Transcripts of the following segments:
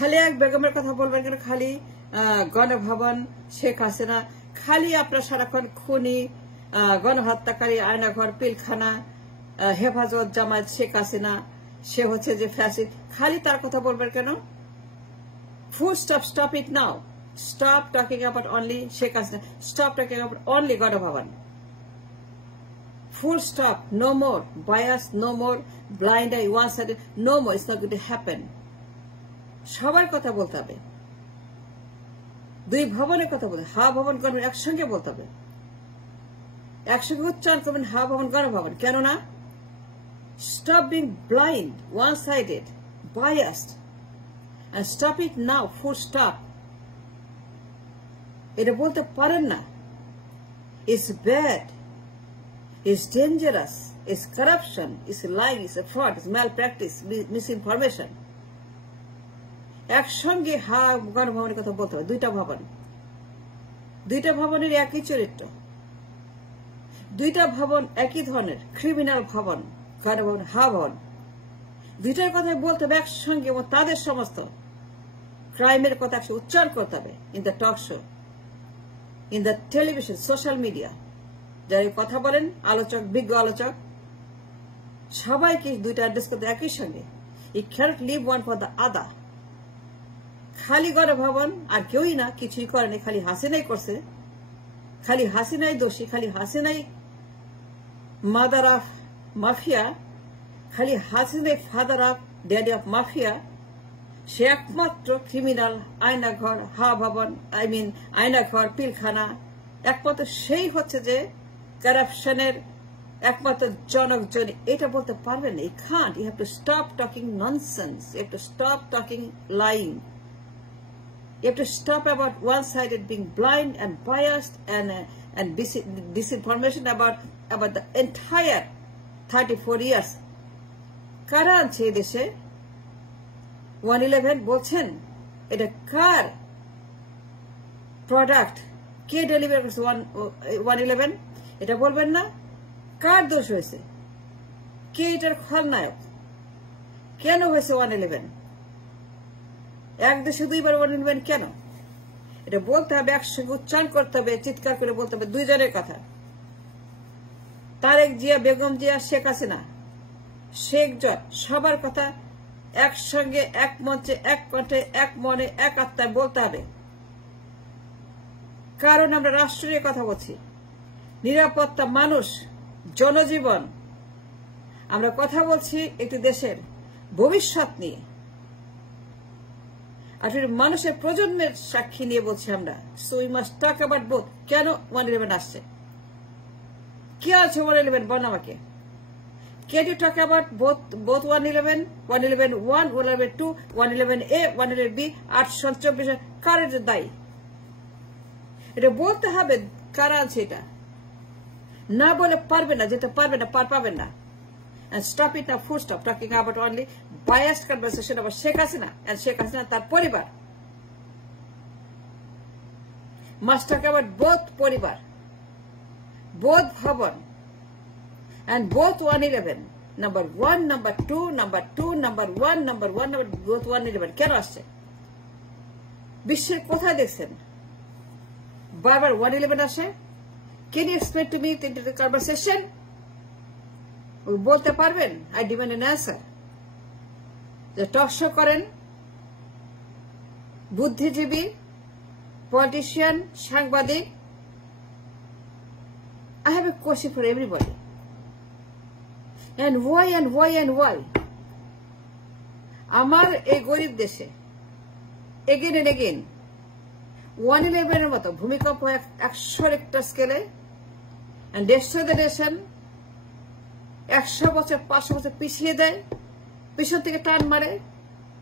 খালি এক বেগমের কথা বলবেন কেন? খালি গণভবন, শেখ হাসিনা, খালি আপনার সারাক্ষণ খুনি, গণহত্যাকারী, আয়নাঘর, পিলখানা, হেফাজত, জামায়াত, শেখ হাসিনা, সে হচ্ছে যে ফ্যাসিস্ট, খালি তার কথা বলবেন কেন? Full stop, stop it now. Stop talking about only Sheikh Hasina. Stop talking about only Ganabhaban. Full stop. No more bias. No more blind eye, one-sided. No more. It's not going to happen. সবার কথা বলতে হবে. দুই ভবনের কথা বলতে, হা ভবন গণভবন একসঙ্গে বলতে হবে. একসঙ্গে উচ্চারণ করবেন হা ভবন গণভবন. কেননা stop being blind, one-sided, biased, and stop it now. Full stop. এটা বলতে পারেন না. It's bad. It's dangerous. It's corruption. It's lying. It's a fraud. It's malpractice. Misinformation. একসঙ্গে হা গণভবনের কথা বলতে হবে. দুইটা ভবন, দুইটা ভবনের একই চরিত্র, দুইটা ভবন একই ধরনের ক্রিমিনাল ভবন, গণভবন, হা ভবন, দুইটার কথা বলতে হবে একসঙ্গে এবং তাদের সমস্ত ক্রাইমের কথা একসঙ্গে উচ্চারণ করতে হবে. In the talk show, in the television, social media, যারা কথা বলেন, আলোচক, বিজ্ঞ আলোচক, সবাইকে দুইটা অ্যাড্রেস করতে একই সঙ্গে. You cannot leave one for the other. খালি গণভবন আর কেউই না, কিছুই করেনি, খালি হাসিনাই করছে, খালি হাসিনাই দোষী, খালি হাসিনাই মাদার অফ মাফিয়া, খালি হাসিনাই father of daddy of mafia. সে একমাত্র ক্রিমিনাল, আয়নাঘর, হা ভবন, আয়নাঘর, পিলখানা, একমাত্র সেই হচ্ছে যে কারাপশনের একমাত্র জনক জন. এটা বলতে পারবেন না. You can't. You have to stop talking nonsense. You have to stop talking lying. You have to stop about one-sided, being blind and biased and disinformation about the entire 34 years. কারা আনছে এই দেশে 111 বলছেন? এটা কার প্রোডাক্ট? কে deliver করছে 111? এটা বলবেন না? কার দোষ হয়েছে? কে এটার খলনায়ক? কেন হয়েছে 111? এক দেশে দুইবার 111 কেন? এটা বলতে হবে, একসঙ্গে উচ্চারণ করতে হবে, চিৎকার করে বলতে হবে দুইজনের কথা. তারেক জিয়া, বেগম জিয়া, শেখ হাসিনা, শেখ জট, সবার কথা একসঙ্গে, এক মঞ্চে, এক কণ্ঠে, এক মনে, এক আত্মায় বলতে হবে. কারণ আমরা রাষ্ট্র নিয়ে কথা বলছি, নিরাপত্তা, মানুষ, জনজীবন. আমরা কথা বলছি একটি দেশের ভবিষ্যৎ নিয়ে, আসলে মানুষের প্রজন্মের সাক্ষী নিয়ে বলছি আমরা. So we must talk about both. কেন 111 আসছে? কে আছে 111? বল আমাকে. Can you talk about both 111, 111-1, 111-2, 111A, 111B, 824 কারের দায়ী? এটা বলতে হবে কারা আছে. এটা না বলে পারবে না, যেটা পারবে না, পাবেন না. And stop it now, full stop talking about only biased conversation about Sheikh Hasina and Sheikh Hasina তার পরিবার. Must talk about both পরিবার, both ভবন, and both 111. Number 1, number 2, number 2, number 1, number 1, number both 111. কেন আসছে? বিশ্বের কোথায় দেখছেন বারবার 111 আসে? Can you explain to me into the conversation? বলতে পারবেন? I demand an answer. যে টক শো করেন, বুদ্ধিজীবী, পলিটিশিয়ান, সাংবাদিক. I have a question for everybody. And why and why and why? আমার এই গরিব দেশে again and again 111 এর মতো ভূমিকম্প 100 রেক্টার স্কেলে and destroy the nation, 100 বছর 500 বছর পিছিয়ে দেয়, পিছন থেকে টান মারে,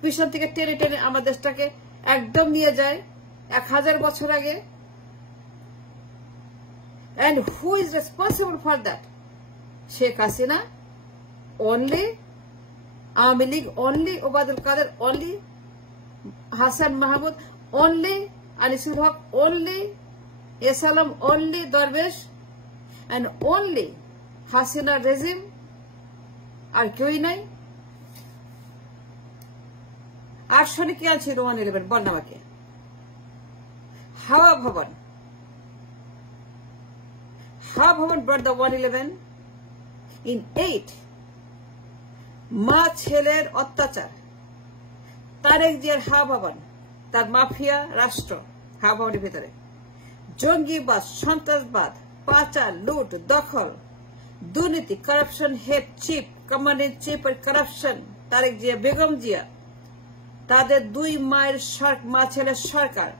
পিছন থেকে টেনে টেনে আমার দেশটাকে একদম নিয়ে যায় 1000 বছর আগে. And who is responsible for that? Sheikh Hasina only, Awaमी League only, Obadul Qadir only, Hassan Mahmoud only, Anisul Haq only, Esalam only, Darwish, and only Hasina regime. আর কেউই নাই. আর সনে কি আছে 111 বল না আমাকে। হাওয়া ভবন brought the 111 in 8 মা ছেলের অত্যাচার, তারেক জিয়ার হাওয়া ভবন, তার মাফিয়া রাষ্ট্র হাওয়া ভবনের ভিতরে, জঙ্গিবাদ, সন্ত্রাসবাদ, পাচার, লুট, দখল, দুর্নীতি, corruption, head chief, command in chief এর কারাপশন, তারেক জিয়া, বেগম জিয়া, তাদের দুই মায়ের মা ছেলের সরকার,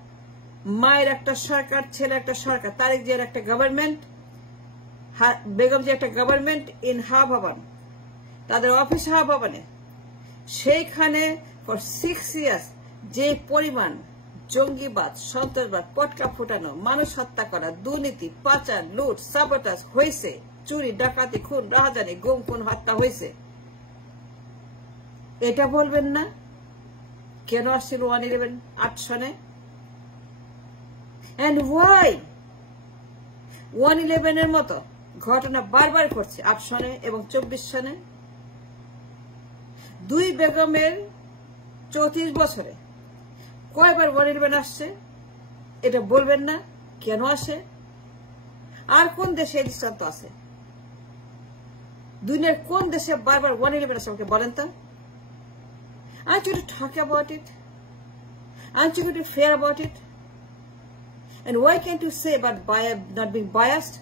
মায়ের একটা সরকার, ছেলে একটা সরকার, তারেক জিয়ার একটা গভর্নমেন্ট, বেগম জিয়া একটা গভর্নমেন্ট ইন হাওয়া ভবন, তাদের অফিস হাওয়া ভবনে। সেইখানে ফর 6 years যে পরিমাণ জঙ্গিবাদ, সন্ত্রাসবাদ, পটকা ফুটানো, মানুষ হত্যা করা, দুর্নীতি, পাচার, লুট, সাবোটাজ হয়েছে, চুরি, ডাকাতি, খুন, রাহাজানি, গুম খুন, হত্যা হয়েছে, এটা বলবেন না? কেন আসছিল 111 8 সনে? এন্ড ওয়াই 111 এর মতো ঘটনা বারবার ঘটছে 8 সনে এবং 24 সনে? দুই বেগমের 34 বছরে কয়বার 111 আসছে এটা বলবেন না? কেন আসে? আর কোন দেশে এই দৃষ্টান্ত আছে? দুনিয়ার কোন দেশে বারবার 111 আসে আমাকে বলেন তো? Aren't you to talk about it? Aren't you going to fair about it? And why can't you say about not being biased?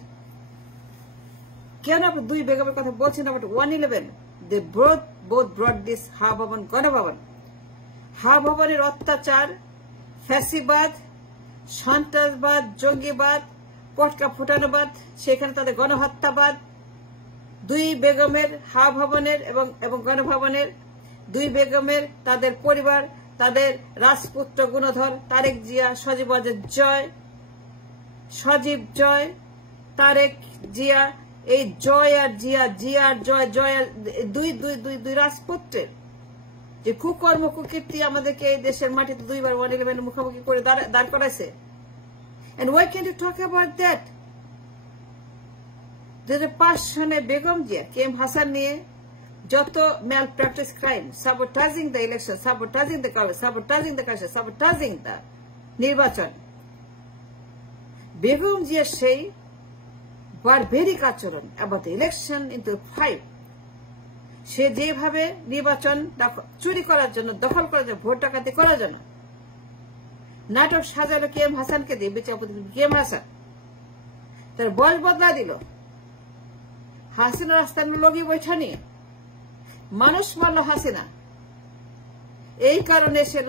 কেন আপনি দুই বেগমের কথা বলছেন about 111? They both brought this হাওয়া ভবন, গণভবন। হাওয়া ভবনের অত্যাচার, ফ্যাসিবাদ, সন্ত্রাসবাদ, জঙ্গিবাদ, পটকা ফুটানোবাদ, সেখানে তাদের গণহত্যাবাদ, দুই বেগমের হাওয়া ভবনের এবং গণভবনের, দুই বেগমের, তাদের পরিবার, তাদের রাজপুত্র গুণধর তারেক জিয়া, সজীব জয়, তারেক জিয়া, এই জয় আর জিয়া আর জয় আর দুই রাজপুত্রের যে কুকর্ম কুকীর্তি আমাদেরকে এই দেশের মাটিতে দুইবার 111 মুখোমুখি করে দাঁড় করাইছে। And why can't you talk about that? 2005 সনে বেগম জিয়া, কেএম হাসান নিয়ে যত malpractice crime, sabotaging the election, sabotaging the council, sabotaging the council, sabotaging the নির্বাচন, বেগম জিয়ার সেই বারবেরিক আচরণ about the election into 5, সে যেভাবে নির্বাচন চুরি করার জন্য, দখল করার জন্য, ভোট ডাকাতি করার জন্য নাটক সাজালো কেএম হাসানকে দিয়ে, বিচারপতি কেএম হাসান তার বয়স বদলা দিল, হাসিনা রাস্তার লগি বৈঠা নিয়ে মানুষ মারল হাসিনা, এই কারণে সে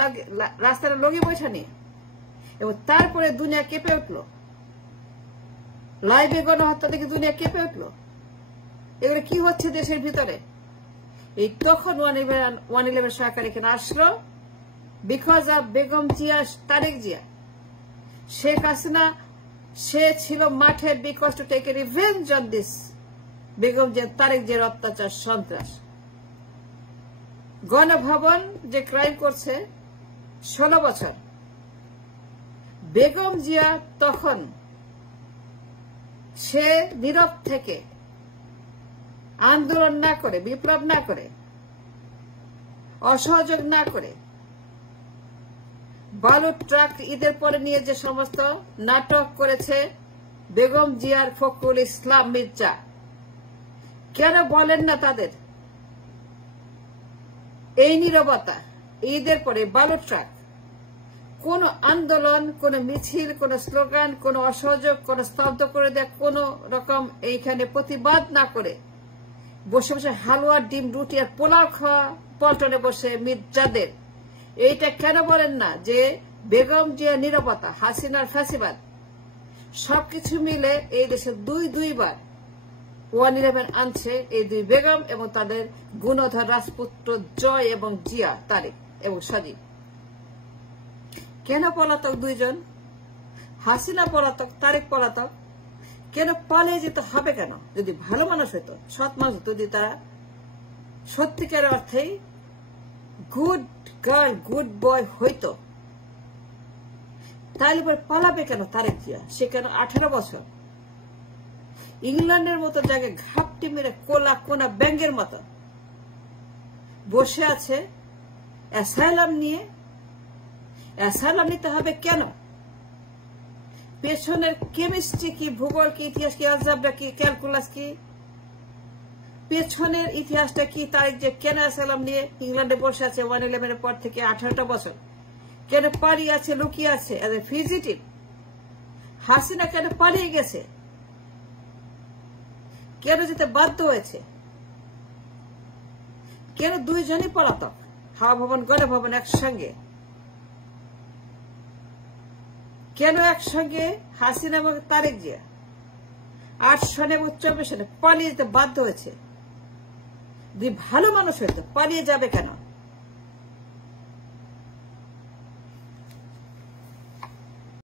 রাস্তার লগি বৈঠা নিয়ে, এবং তারপরে দুনিয়া কেঁপে উঠল, লাইভে গণহত্যা দেখে দুনিয়া কেঁপে উঠল। এগুলো কি হচ্ছে দেশের ভিতরে? এই তখন 111 সরকার এখানে আসলো বিকজ অফ বেগম জিয়া, তারেক জিয়া। শেখ হাসিনা সে ছিল মাঠের, because to take a revenge on this Begum Zia, Tarek জিয়ার অত্যাচার, সন্ত্রাস। গণভবন যে ক্রাইম করছে 16 বছর, বেগম জিয়া তখন সে নীরব থেকে আন্দোলন না করে, বিপ্লব না করে, অসহযোগ না করে, বালু ট্রাক ঈদের পরে নিয়ে যে সমস্ত নাটক করেছে বেগম জিয়ার ফখরুল ইসলাম মির্জা, কেন বলেন না তাদের এই নীরবতা? ঈদের পরে বালু ট্রাক, কোন আন্দোলন, কোন মিছিল, কোন স্লোগান, কোন অসহযোগ, কোন স্তব্ধ করে দেয়, কোন রকম এইখানে প্রতিবাদ না করে বসে বসে হালুয়া, ডিম, রুটি আর পোলাও খাওয়া পল্টনে বসে মির্জাদের, এইটা কেন বলেন না যে বেগম জিয়া নীরবতা, হাসিনার ফ্যাসিবাদ সবকিছু মিলে এই দেশে দুইবার 111 আনছে এই দুই বেগম এবং তাদের গুণধর রাজপুত্র জয় এবং জিয়া, তারেক এবং সজীব। কেন পলাতক দুইজন? হাসিনা পলাতক, তারেক পলাতক। কেন পালিয়ে যেতে হবে? কেন? যদি ভালো মানুষ হইতো, সৎ মানুষ হতো, যদি তারা সত্যিকার অর্থেই গুড গার্ল, গুড বয় হইতো, তাহলে পরে পালাবে কেন তারেক জিয়া? সে কেন 18 বছর ইংল্যান্ডের মতো জায়গায় ঘাপটি মেরে কোলা কোনা ব্যাঙ্গের মতো বসে আছে, অ্যাসাইলাম নিতে হবে কেন? পেছনের কেমিস্ট্রি কি, ভূগোল কি, ইতিহাস কি, অলজেব্রা কি, ক্যালকুলাস কি, পেছনের ইতিহাসটা কি, তারিখ যে কেন অ্যাসাইলাম নিয়ে ইংল্যান্ডে বসে আছে 1/11 পর থেকে 18টা বছর, কেন পালিয়ে আছে, লুকিয়ে আছে এজ এ ফিজিটিভ? হাসিনা কেন পালিয়ে গেছে, কেন যেতে বাধ্য হয়েছে, কেন দুইজনই পলাতক, হাওয়া ভবন গণভবন একসঙ্গে, কেন একসঙ্গে হাসিনা এবং তারেক জিয়া 8 সনে এবং 24 সনে পালিয়ে যেতে বাধ্য হয়েছে? যদি ভালো মানুষ হইতো পালিয়ে যাবে কেন?